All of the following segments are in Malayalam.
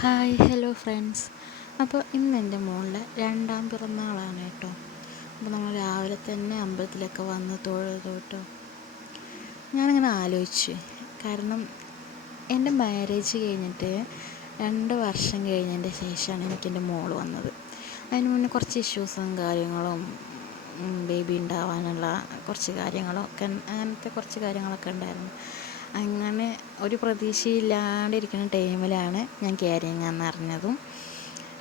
Hi hello friends. അപ്പോൾ ഇന്ന് എൻ്റെ മോളുടെ രണ്ടാം പിറന്നാളാണ് കേട്ടോ. അപ്പോൾ നമ്മൾ രാവിലെ തന്നെ അമ്പലത്തിലൊക്കെ വന്ന് തൊഴുതു കേട്ടോ. ഞാനിങ്ങനെ ആലോചിച്ചു, കാരണം എൻ്റെ മാരേജ് കഴിഞ്ഞിട്ട് 2 വർഷം കഴിഞ്ഞതിൻ്റെ ശേഷമാണ് എനിക്കെൻ്റെ മോൾ വന്നത്. അതിന് മുന്നേ കുറച്ച് ഇഷ്യൂസും കാര്യങ്ങളും ബേബി ഉണ്ടാവാനുള്ള കുറച്ച് കാര്യങ്ങളൊക്കെ, അങ്ങനത്തെ കുറച്ച് കാര്യങ്ങളൊക്കെ ഉണ്ടായിരുന്നു. അങ്ങനെ ഒരു പ്രതീക്ഷയില്ലാണ്ടിരിക്കുന്ന ടൈമിലാണ് ഞാൻ ക്യാരിങ് എന്ന് അറിഞ്ഞതും.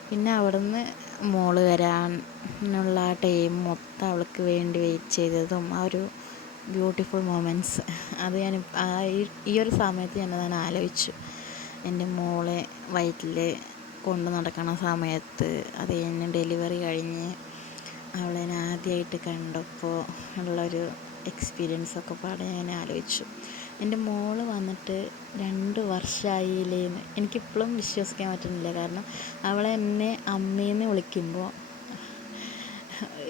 പിന്നെ അവിടുന്ന് മോള് വരാനുള്ള ടൈം മൊത്തം അവൾക്ക് വേണ്ടി വെയിറ്റ് ചെയ്തതും ആ ഒരു ബ്യൂട്ടിഫുൾ മൊമെൻറ്റ്സ് അത് ഞാൻ ഈ ഒരു സമയത്ത് ഞാൻ ആലോചിച്ചു. എൻ്റെ മോളെ വയറ്റിൽ കൊണ്ട് നടക്കണ സമയത്ത്, അത് കഴിഞ്ഞ് ഡെലിവറി കഴിഞ്ഞ് അവളെ ഞാൻ ആദ്യമായിട്ട് കണ്ടപ്പോൾ ഉള്ളൊരു എക്സ്പീരിയൻസൊക്കെ പാടെ ഞാൻ ആലോചിച്ചു. എൻ്റെ മോള് വന്നിട്ട് 2 വർഷമായില്ലേന്ന് എനിക്കിപ്പോഴും വിശ്വസിക്കാൻ പറ്റുന്നില്ല. കാരണം അവളെ എന്നെ അമ്മേന്ന് വിളിക്കുമ്പോൾ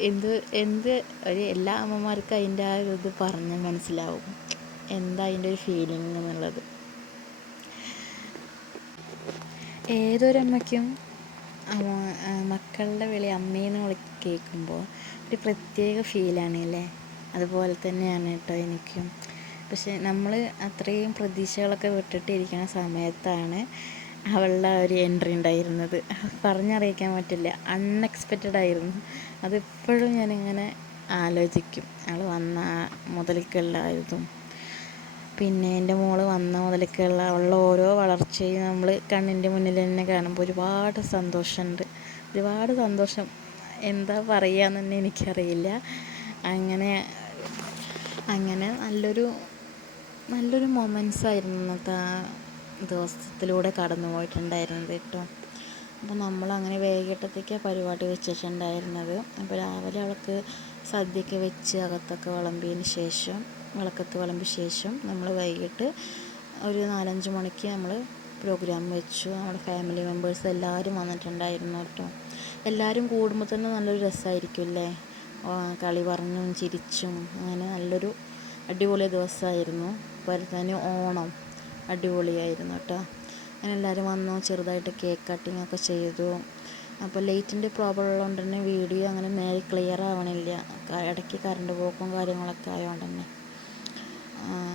എന്ത് ഒരു എല്ലാ അമ്മമാർക്കും അതിൻ്റെ ആ ഇത് പറഞ്ഞാൽ മനസ്സിലാവും എന്താ അതിൻ്റെ ഒരു ഫീലിംഗ് എന്നുള്ളത്. ഏതൊരമ്മയ്ക്കും മക്കളുടെ വിളി അമ്മേന്ന് കേൾക്കുമ്പോൾ ഒരു പ്രത്യേക ഫീലാണ് അല്ലേ. അതുപോലെ തന്നെയാണ് കേട്ടോ എനിക്കും. പക്ഷെ നമ്മൾ അത്രയും പ്രതീക്ഷകളൊക്കെ വിട്ടിട്ടിരിക്കുന്ന സമയത്താണ് അവളുടെ ഒരു എൻട്രി ഉണ്ടായിരുന്നത്. പറഞ്ഞറിയിക്കാൻ പറ്റില്ല, അൺഎക്സ്പെക്റ്റഡ് ആയിരുന്നു. അതിപ്പോഴും ഞാനിങ്ങനെ ആലോചിക്കും, അവൾ വന്ന മുതലേക്കുള്ള ഇതും പിന്നെ എൻ്റെ മോള് വന്ന മുതലേക്കുള്ള അവളുടെ ഓരോ വളർച്ചയും നമ്മൾ കണ്ണിൻ്റെ മുന്നിൽ തന്നെ കാണുമ്പോൾ ഒരുപാട് സന്തോഷമുണ്ട്. ഒരുപാട് സന്തോഷം, എന്താ പറയുകയെന്ന് തന്നെ എനിക്കറിയില്ല. അങ്ങനെ നല്ലൊരു മൊമെൻറ്റ്സ് ആയിരുന്നു ഇന്നത്തെ ആ ദിവസത്തിലൂടെ കടന്നു പോയിട്ടുണ്ടായിരുന്നത് കേട്ടോ. അപ്പോൾ നമ്മളങ്ങനെ വൈകിട്ടത്തേക്കാണ് പരിപാടി വെച്ചിട്ടുണ്ടായിരുന്നത്. അപ്പോൾ രാവിലെ അവൾക്ക് സദ്യയൊക്കെ വെച്ച് അകത്തൊക്കെ വിളക്കത്ത് വിളമ്പിയ ശേഷം നമ്മൾ വൈകിട്ട് ഒരു 4-5 മണിക്ക് നമ്മൾ പ്രോഗ്രാം വെച്ചു. നമ്മുടെ ഫാമിലി മെമ്പേഴ്സ് എല്ലാവരും വന്നിട്ടുണ്ടായിരുന്നു കേട്ടോ. എല്ലാവരും കൂടുമ്പോൾ തന്നെ നല്ലൊരു രസമായിരിക്കുമല്ലേ, കളി പറഞ്ഞും ചിരിച്ചും അങ്ങനെ നല്ലൊരു അടിപൊളി ദിവസമായിരുന്നു. അതുപോലെ തന്നെ ഓണം അടിപൊളിയായിരുന്നു കേട്ടോ. അങ്ങനെ എല്ലാവരും വന്നു, ചെറുതായിട്ട് കേക്ക് കട്ടിങ് ഒക്കെ ചെയ്തു. അപ്പോൾ ലൈറ്റിൻ്റെ പ്രോബ്ലം ഉള്ളതുകൊണ്ട് തന്നെ വീഡിയോ അങ്ങനെ നേരെ ക്ലിയർ ആവണില്ല, ഇടയ്ക്ക് കറണ്ട് പോക്കും കാര്യങ്ങളൊക്കെ ആയതുകൊണ്ട് തന്നെ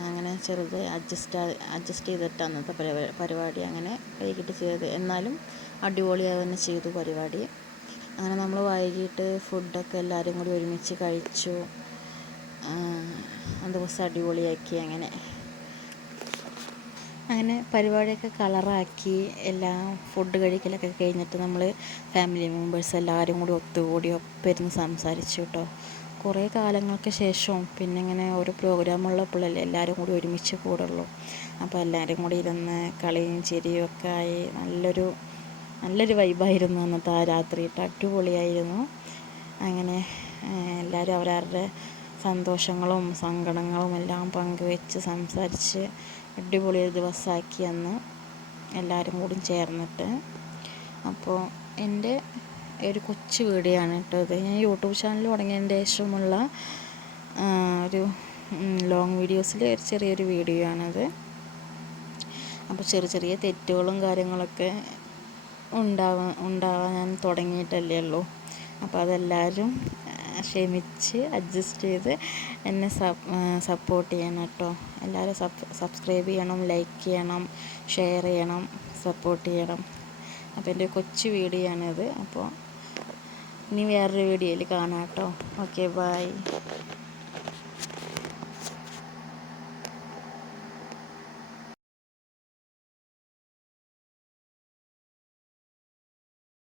അങ്ങനെ ചെറുത് അഡ്ജസ്റ്റ് ചെയ്തിട്ട് അന്നത്തെ പരിപാടി അങ്ങനെ വൈകിട്ട് ചെയ്ത്. എന്നാലും അടിപൊളിയായി തന്നെ ചെയ്തു പരിപാടി. അങ്ങനെ നമ്മൾ വൈകിട്ട് ഫുഡൊക്കെ എല്ലാവരും കൂടി ഒരുമിച്ച് കഴിച്ചു. ദിവസം അടിപൊളിയാക്കി. അങ്ങനെ പരിപാടിയൊക്കെ കളറാക്കി. എല്ലാം ഫുഡ് കഴിക്കലൊക്കെ കഴിഞ്ഞിട്ട് നമ്മൾ ഫാമിലി മെമ്പേഴ്സ് എല്ലാവരും കൂടി ഒത്തുകൂടി ഒപ്പിരുന്ന് സംസാരിച്ചു കേട്ടോ. കുറേ കാലങ്ങൾക്ക് ശേഷവും പിന്നെ ഇങ്ങനെ ഓരോ പ്രോഗ്രാമുള്ളപ്പോഴല്ലേ എല്ലാവരും കൂടി ഒരുമിച്ച് കൂടുള്ളൂ. അപ്പോൾ എല്ലാവരും കൂടി ഇരുന്ന് കളിയും ചിരിയും ഒക്കെ ആയി നല്ലൊരു വൈബായിരുന്നു അന്നത്തെ ആ രാത്രി. അടിപൊളിയായിരുന്നു. അങ്ങനെ എല്ലാവരും അവരവരുടെ സന്തോഷങ്ങളും സങ്കടങ്ങളും എല്ലാം പങ്കുവെച്ച് സംസാരിച്ച് അടിപൊളി ഒരു ദിവസമാക്കി അന്ന് എല്ലാവരും കൂടി ചേർന്നിട്ട്. അപ്പോൾ എൻ്റെ ഒരു കൊച്ചു വീഡിയോ ആണ് കേട്ടോ ഇത്. ഞാൻ യൂട്യൂബ് ചാനൽ തുടങ്ങിയതിന് ശേഷമുള്ള ഒരു ലോങ് വീഡിയോസിൽ ഒരു ചെറിയൊരു വീഡിയോ ആണത്. അപ്പോൾ ചെറിയ തെറ്റുകളും കാര്യങ്ങളൊക്കെ ഉണ്ടാവാൻ ഞാൻ തുടങ്ങിയിട്ടല്ലേ ഉള്ളൂ. അപ്പോൾ അതെല്ലാവരും ക്ഷമിച്ച് അഡ്ജസ്റ്റ് ചെയ്ത് എന്നെ സപ്പോർട്ട് ചെയ്യണം കേട്ടോ. എല്ലാവരും സബ്സ്ക്രൈബ് ചെയ്യണം, ലൈക്ക് ചെയ്യണം, ഷെയർ ചെയ്യണം, സപ്പോർട്ട് ചെയ്യണം. അപ്പോൾ എൻ്റെ കൊച്ചു വീഡിയോ ആണിത്. അപ്പോൾ ഇനി വേറൊരു വീഡിയോയിൽ കാണാം കേട്ടോ. Okay, by.